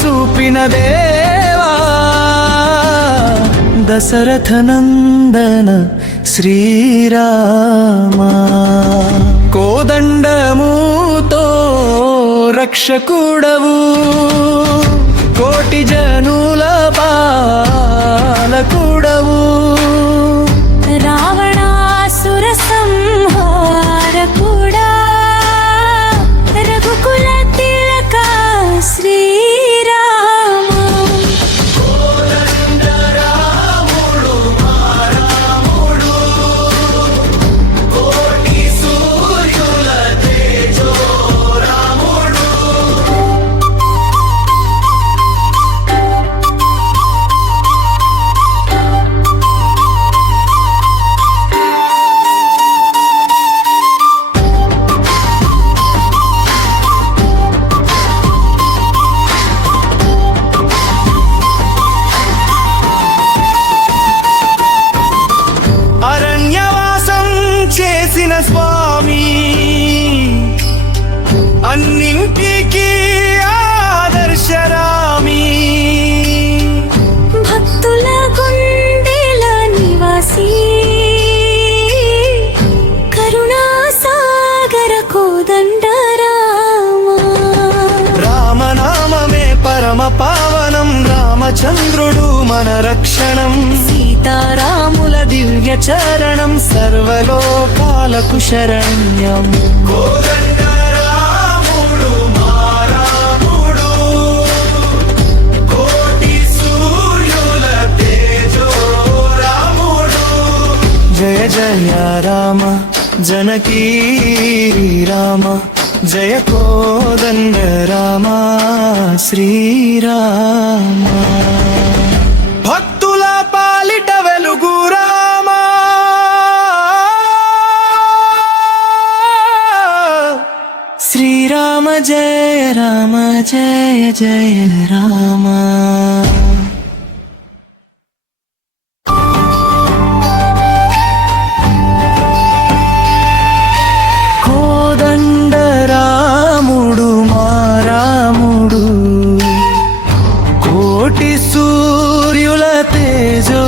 చూపిన దేవా దశరథ నందన శ్రీరామా కోదండముతో రక్షకుడవు కోటి జనుల పాలకుడవు రావణాసుర సంహారకుడా రఘుకుల తిలక శ్రీరామ కోదండరాముడు మా రాముడు కోటి సూర్యుల తేజో రాముడు అరణ్యవాసం చేసిన స్వామి అన్నింటికి ఆదర్శరామి భక్తుల గుండెల నివాసి కరుణా సాగర కోదండ రామనామమే పరమ పావనం రామచంద్రుడు మన రక్షణం సీతారాముల దివ్య చరణం సర్వలోకాలకు శరణ్యం కోదండరాముడు మా రాముడు కోటి సూర్యుల తేజో రాముడు జయ జయ రామ జనకీ రామ జయ కోదండ రామ శ్రీరామ భక్తుల పాలిట వెలుగు రామ శ్రీరామ జయ రామ జయ జయ రామ కోదండరాముడు మా రాముడు కోటి సూర్యుల తేజో